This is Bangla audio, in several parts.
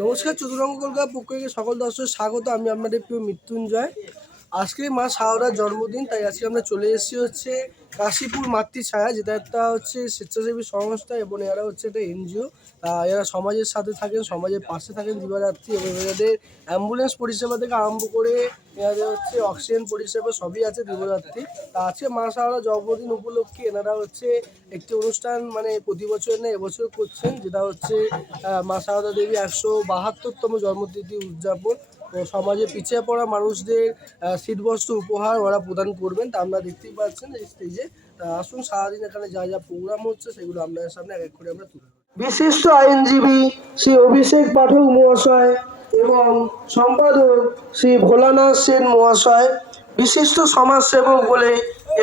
নমস্কার, চতুরঙ্গ কলকাতার পক্ষ থেকে সকল দর্শক স্বাগত। আমি আপনাদের প্রিয় মৃত্যুঞ্জয়। আজকে মা শারদার জন্মদিন, তাই আজকে আমরা চলে এসেছি কাশীপুর মাতৃছায়া, যেটা একটা স্বেচ্ছাসেবী সংস্থা এবং এরা একটা এনজিও। এরা সমাজের সাথে থাকেন, সমাজের পাশে থাকেন দিবারাত্রি, এবং এদের অ্যাম্বুলেন্স পরিষেবা থেকে আরম্ভ করে এনাদের অক্সিজেন পরিষেবা সবই আছে দিবারাত্রি। তা আজকে মা শারদার জন্মদিন উপলক্ষে এনারা একটি অনুষ্ঠান প্রতি বছর না এবছর করছেন, যেটা মা শারদা দেবী 172তম জন্মতিথি উদযাপন। তো সমাজে পিছিয়ে পড়া মানুষদের শীতবস্ত্র উপহার ওরা প্রদান করবেন, তা আমরা দেখতেই পাচ্ছেন এই স্টেজে। তা আসুন সারাদিন এখানে যা যা প্রোগ্রাম হচ্ছে সেগুলো আপনাদের সামনে এক এক করে আমরা তুলে ধরব। বিশিষ্ট আইনজীবী শ্রী অভিষেক পাঠক মহাশয় এবং সম্পাদক শ্রী ভোলানাথ সেন মহাশয়, বিশিষ্ট সমাজসেবক বলে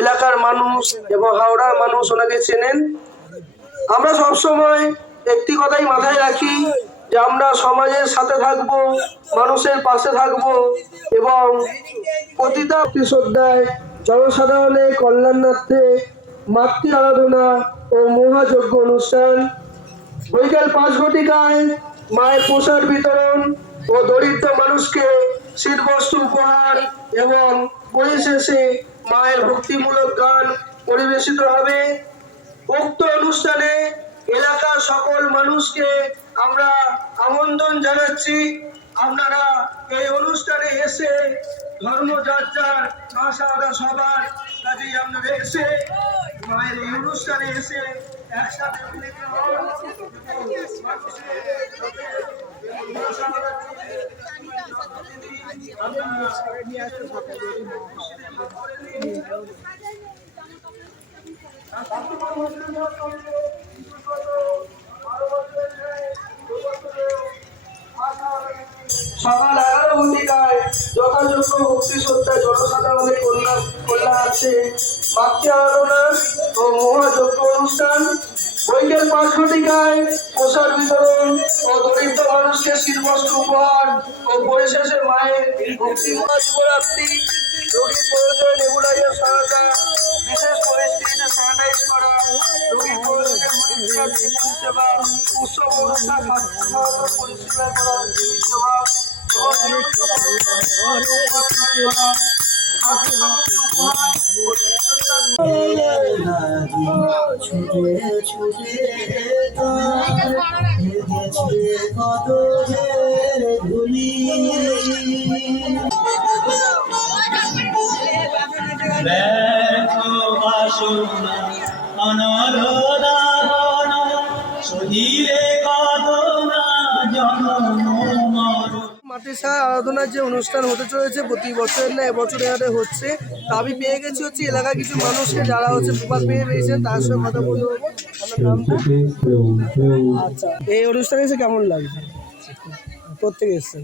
এলাকার মানুষ এবং হাওড়ার মানুষ ওনাকে চেনেন। আমরা সবসময় একটি কথাই মাথায় রাখি যে আমরা সমাজের সাথে থাকব, মানুষের পাশে থাকব এবং প্রতিটা শ্রদ্ধায় জনসাধারণের কল্যাণার্থে মাতৃ আরাধনা ও মহাযজ্ঞ অনুষ্ঠান। বৈকাল 5 ঘটিকায় মায়ের প্রসাদ বিতরণ ও দরিদ্র মানুষকে শীতবস্ত্র উপহার এবং পরিশেষে মায়ের ভক্তিমূলক গান পরিবেশিত হবে। উক্ত অনুষ্ঠানে এলাকার সকল মানুষকে আমরা আমন্ত্রণ জানাচ্ছি। আপনারা এই অনুষ্ঠানে এসে ধর্ম যার যার মা শারদা সবার কাজেই আপনারা এসে মায়ের এই অনুষ্ঠানে এসে একসাথে মিলিত হন। সকাল 11 ঘটিকায় যথাযোগ্য ভক্তি শ্রদ্ধায় জনসাধারণের কল্যাণার্থে মাতৃ আরাধনা ও মহাযজ্ঞ অনুষ্ঠান। বৈকাল 5 ঘটিকায় প্রসাদ বিতরণ ও দরিদ্র মানুষকে শীতবস্ত্র উপহার ও পরিশেষে মায়ের ভক্তিমূলক শিবরাত্রি। রোগীর প্রয়োজন নেবুলাইজার সহায়তা, বিশেষ পরিস্থিতিতে স্যানিটাইজ করা, রোগীর প্রয়োজনে পরিষেবা, উৎসব অনুষ্ঠান স্বাস্থ্য পরিষেবা করা, সেবা মাতৃছায়া আরাধনার যে অনুষ্ঠান হতে চলেছে প্রতি বছর না এবছর এখানে হচ্ছে। তা আমি পেয়ে গেছি এলাকার কিছু মানুষকে যারা প্রপার পেয়েছেন, তার সঙ্গে কথা বলতে বলবো। আচ্ছা, এই অনুষ্ঠানে এসে কেমন লাগছে? প্রত্যেকে এসছেন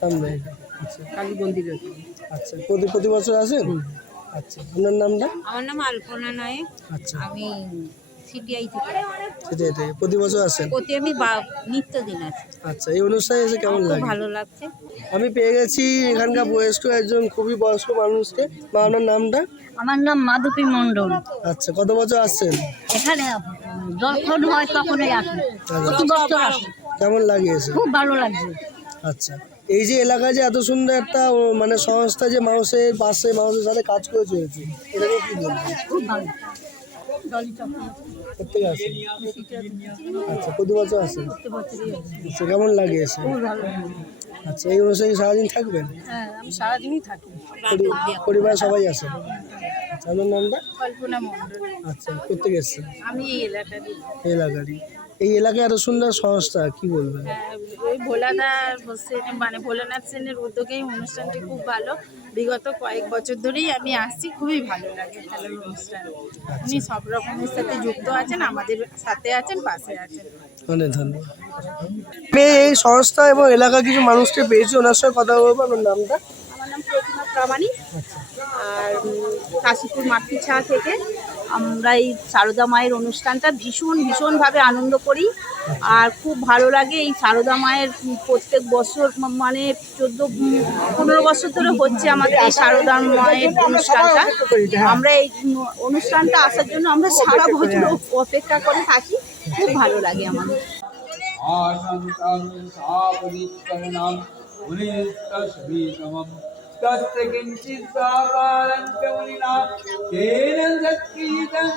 সামনে? আচ্ছা, কালী মন্দিরে। আচ্ছা, প্রতি বছর আসেন? আচ্ছা, আপনার নামটা? আমার নাম আলপনা নায়ক। আচ্ছা, আমি সিটিআই থেকে। প্রতি বছর আসেন? আমি নিত্যদিন আছি। আচ্ছা, এই অনুষ্ঠানে এসে কেমন লাগে? ভালো লাগছে। আমি পেয়ে গেছি এখানকার বয়স্ক একজন খুবই বয়স্ক মানুষকে। বা আপনার নামটা? আমার নাম মাধবী মণ্ডল। আচ্ছা, কত বছর আসছেন এখানে? যখন হয় তখনই আসি, প্রতি বছর আসি। কেমন লাগে এসে? খুব ভালো লাগছে। আচ্ছা, এই যে এলাকায় যে এত সুন্দর একটা সংস্থা যে মানুষের পাশে মানুষের সাথে কাজ করে চলেছে, এটাকে কি বলবো? খুব ভালো। প্রত্যেকে আসেন? আচ্ছা, প্রতি বছর আসেন? আচ্ছা, কেমন লাগে এসে? আচ্ছা, এই অনুষ্ঠানে সারাদিন থাকবেন? হ্যাঁ, আমি সারাদিনই থাকি। পরিবার সবাই আসেন? আচ্ছা, আপনার নামটা? কল্পনা মণ্ডল। আচ্ছা, প্রত্যেকে এসছেন? আমি এই এলাকারই। এই এলাকায় এত সুন্দর সংস্থা, কি বলবেন? ওই ভোলানাথ সেনের উদ্যোগেই অনুষ্ঠানটি খুব ভালো। বিগত কয়েক বছর ধরেই আমি আসছি, খুবই ভালো লাগে খেলার অনুষ্ঠান। উনি সব রকমের সাথে যুক্ত আছেন, আমাদের সাথে আছেন, পাশে আছেন। অনেক ধন্যবাদ। এই সংস্থা এবং এলাকার কিছু মানুষকে পেয়েছি, ওনার সঙ্গে কথা বলবো। আপনার নামটা? আমার নাম প্রতিমা প্রামাণিক। আর কাশীপুর মাতৃছায়া থেকে আমরা এই শারদা মায়ের অনুষ্ঠানটা ভীষণভাবে আনন্দ করি। আর খুব ভালো লাগে। এই শারদা মায়ের প্রত্যেক বছর 14-15 বছর ধরে হচ্ছে আমাদের এই শারদা মায়ের অনুষ্ঠানটা। আমরা এই অনুষ্ঠানটা আসার জন্য আমরা সারা বছর অপেক্ষা করে থাকি। খুব ভালো লাগে আমাদের। आशंतं सापदीकरणं मुनिस्तस्वीतमं तस्य किञ्चित् साकारं च मुनिना तेन सत्कृतं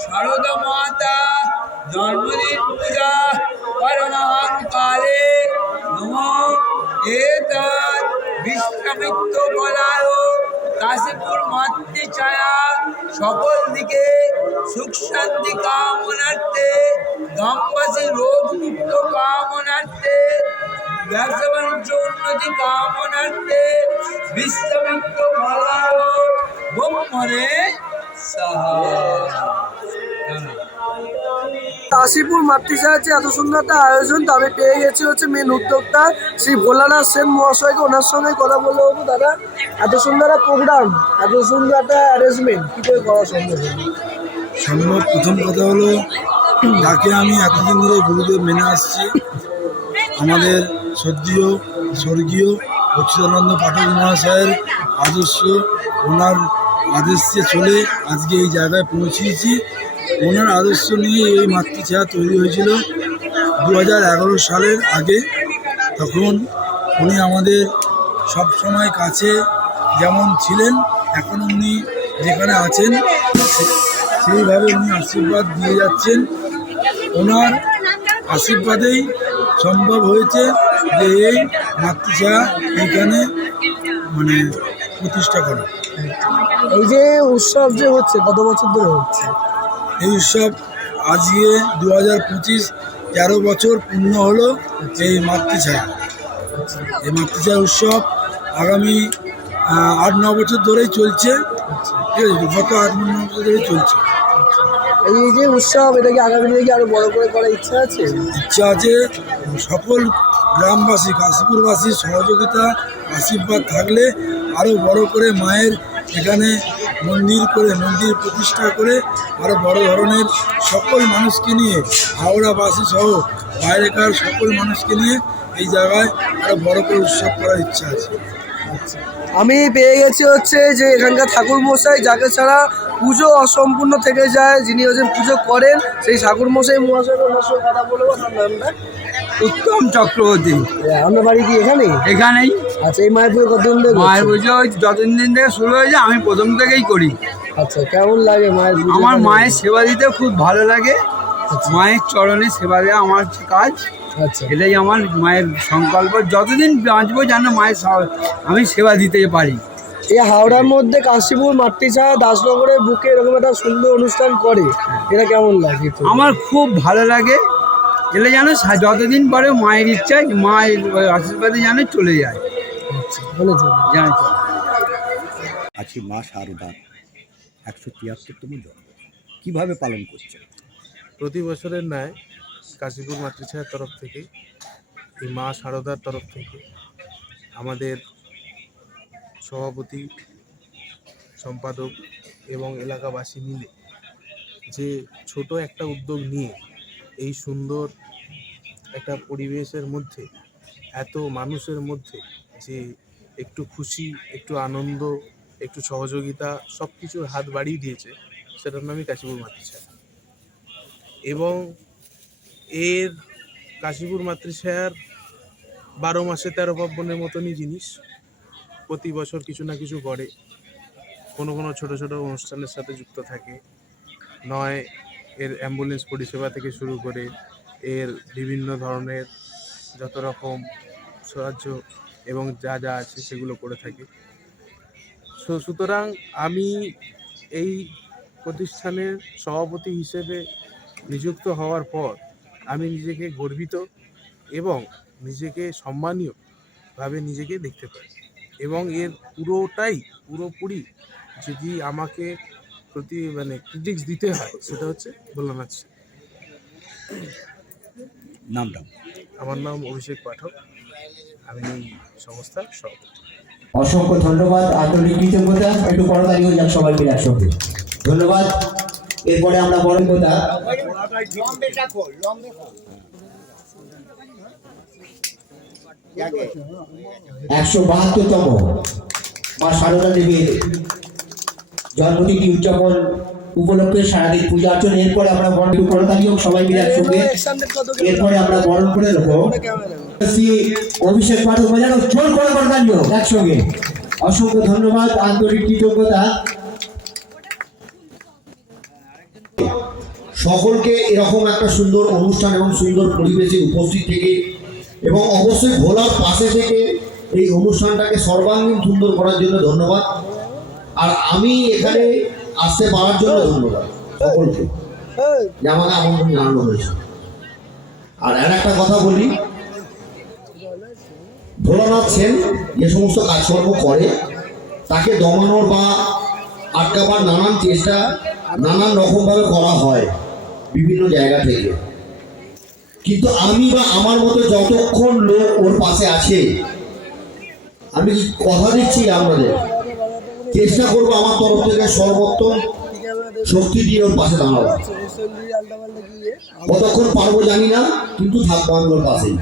शारदा माता जन्मदिन पूजा परमहं काले नमो एतत् विश्वामित्र बलाय काशीपुर मातৃছায়া সকল দিকে সুখ শান্তি কামনার্থে গ্রামবাসী রোগ মুক্ত কামনার্থে ব্যবসা বাণিজ্য উন্নতি কামনার্থে বিশ্বমিত্র বলায় ব্রহ্মণে সাহা। কাশীপুর মাতৃছায়ার যে এত সুন্দর একটা আয়োজন তবে পেয়ে গেছি হচ্ছে মেন উদ্যোক্তা শ্রী ভোলানাথ সেন মহাশয়কে। ওনার সঙ্গে কথা বলে বলবো, দাদা এত সুন্দর একটা প্রোগ্রাম, এত সুন্দর একটা অ্যারেঞ্জমেন্ট কী করে করা সম্ভব? সম্ভব, প্রথম কথা হলো যাকে আমি এতদিন ধরে গুরুদেব মেনে আসছি, আমাদের সদ্যীয় স্বর্গীয় অচ্যুতানন্দ পাঠক মহাশয়ের আদর্শ, ওনার আদর্শে চলে আজকে এই জায়গায় পৌঁছিয়েছি। ওনার আদর্শ নিয়ে এই মাতৃছায়া তৈরি হয়েছিল 2011 সালের আগে। তখন উনি আমাদের সব সময় কাছে যেমন ছিলেন, এখন উনি যেখানে আছেন সেইভাবে উনি আশীর্বাদ দিয়ে যাচ্ছেন। ওনার আশীর্বাদেই সম্ভব হয়েছে যে এই মাতৃছায়া এইখানে মানে প্রতিষ্ঠা করা। এই যে উৎসব যে হচ্ছে কত বছর ধরে হচ্ছে? এই উৎসব আজকে 2025 13 বছর পূর্ণ হলো এই মাতৃছায়া। এই মাতৃছায়া উৎসব আগামী 8-9 বছর ধরেই চলছে, ঠিক আছে, গত 8-9 বছর ধরেই চলছে। এই যে উৎসব এটা কি আগামী দিনে কি আরো বড় করে করার ইচ্ছা আছে? ইচ্ছা আছে। সকল গ্রামবাসী কাশীপুরবাসীর সহযোগিতা আশীর্বাদ থাকলে আরও বড় করে মায়ের এখানে মন্দির প্রতিষ্ঠা করে আরও বড় ধরনের সকল মানুষকে নিয়ে, হাওড়াবাসী সহ বাইরেকার সকল মানুষকে নিয়ে এই জায়গায় আরও বড় করে উৎসব করার ইচ্ছা আছে। আমি পেয়ে গেছি হচ্ছে যে এখানকার ঠাকুর মশাই, যাকে ছাড়া পুজো অসম্পূর্ণ থেকে যায়, যিনি হচ্ছেন পুজো করেন, সেই ঠাকুর মশাই মহাশয়। ওনার সঙ্গে কথা বলবো। আপনার নামটা? উত্তম চক্রবর্তী। আপনার বাড়ি কি এখানেই? এখানেই। আচ্ছা, এই মায়ের পুজো কতদিন ধরে মায়ের করছেন? পুজো ওই যতদিন দিন থেকে শুরু হয়েছে আমি প্রথম থেকেই করি। আচ্ছা, কেমন লাগে মায়ের পুজো? আমার মায়ের সেবা দিতে খুব ভালো লাগে। মায়ের চরণে সেবা দেওয়া আমার কাজ, আচ্ছা, এটাই আমার মায়ের সংকল্প। যতদিন বাঁচবো যেন মায়ের আমি সেবা দিতে পারি। এই হাওড়ার মধ্যে কাশীপুর মাতৃছায়া দাসনগরের বুকে এরকম একটা সুন্দর অনুষ্ঠান করে, এটা কেমন লাগে একটু? আমার খুব ভালো লাগে। এলে যেন যতদিন পরে মায়ের ইচ্ছায় মায়ের আশীর্বাদে যেন চলে যায়, আচ্ছা, ভালো চলবে। যেন চলে। আজকে মা শারদার 173তম জন্ম, কীভাবে পালন করছে? প্রতি বছরের ন্যায় কাশীপুর মাতৃছায়ার তরফ থেকে, এই মা শারদার তরফ থেকে আমাদের সভাপতি, সম্পাদক এবং এলাকাবাসী মিলে যে ছোট একটা উদ্যোগ নিয়ে এই সুন্দর একটা পরিবেশের মধ্যে, এত মানুষের মধ্যে যে একটু খুশি, একটু আনন্দ, একটু সহযোগিতা সব কিছুর হাত বাড়িয়ে দিয়েছে, সেটার নামই কাশীপুর মাতৃছায়া। এবং এর কাশীপুর মাতৃছায়ার 12 মাসে 13 পার্বণের মতনই জিনিস। প্রতি বছর কিছু না কিছু করে, কোনো ছোট ছোট অনুষ্ঠানের সাথে যুক্ত থাকে। নয় এর অ্যাম্বুলেন্স পরিষেবা থেকে শুরু করে এর বিভিন্ন ধরনের যত রকম সাহায্য এবং যা যা আছে সেগুলো করে থাকে। সুতরাং আমি এই প্রতিষ্ঠানের সভাপতি হিসেবে নিযুক্ত হওয়ার পর আমি নিজেকে গর্বিত এবং নিজেকে সম্মানীয়ভাবে নিজেকে দেখতে পাই। এবং এর পুরোপুরি যদি আমাকে ক্রিটিক্স দিতে হয়, সেটা হচ্ছে ভোলানাথ সিং। নামটা? আমার নাম অভিষেক পাঠক, আমি এই সংস্থার সভাপতি। অসংখ্য ধন্যবাদ, আন্তরিক কৃতজ্ঞতা। একটু করতালি হয়ে যাক সবাই মিলে একসঙ্গে। ধন্যবাদ। এরপরে আমরা বরঙ্গতা 172তম মা শারদা দেবীর জন্মতিথি উদযাপন উপলক্ষে সারাদিন পূজা অর্চনা। এরপরে আমরা বরণ করতালি হোক সবাই মিলে একসঙ্গে। এরপরে আমরা বরণ করে নেবো শ্রী অভিষেক পাঠক বাজানো জোর করে করতালি হোক একসঙ্গে। অসংখ্য ধন্যবাদ, আন্তরিক কৃতজ্ঞতা। সকলকে এরকম একটা সুন্দর অনুষ্ঠান এবং সুন্দর পরিবেশে উপস্থিত থেকে এবং অবশ্যই ভোলার পাশে থেকে এই অনুষ্ঠানটাকে সর্বাঙ্গীন সুন্দর করার জন্য ধন্যবাদ। আর আমি এখানে আসতে পারার জন্য ধন্যবাদ সকলকে, যে আমাকে আমন্ত্রণ জানানো হয়েছে। আর একটা কথা বলি, ভোলানাথ সেন যে সমস্ত কাজকর্ম করে তাকে দমানোর বা আটকাবার নানান চেষ্টা নানান রকমভাবে করা হয় বিভিন্ন জায়গা থেকে, কিন্তু আমি বা আমার মতো যতক্ষণ লোক ওর পাশে আছে, আমি কথা দিচ্ছি আপনাদের চেষ্টা করবো আমার তরফ থেকে সর্বোত্তম শক্তি দিয়ে ওর পাশে দাঁড়াবো। কতক্ষণ পারবো জানি না, কিন্তু থাকবো আমি ওর পাশেই।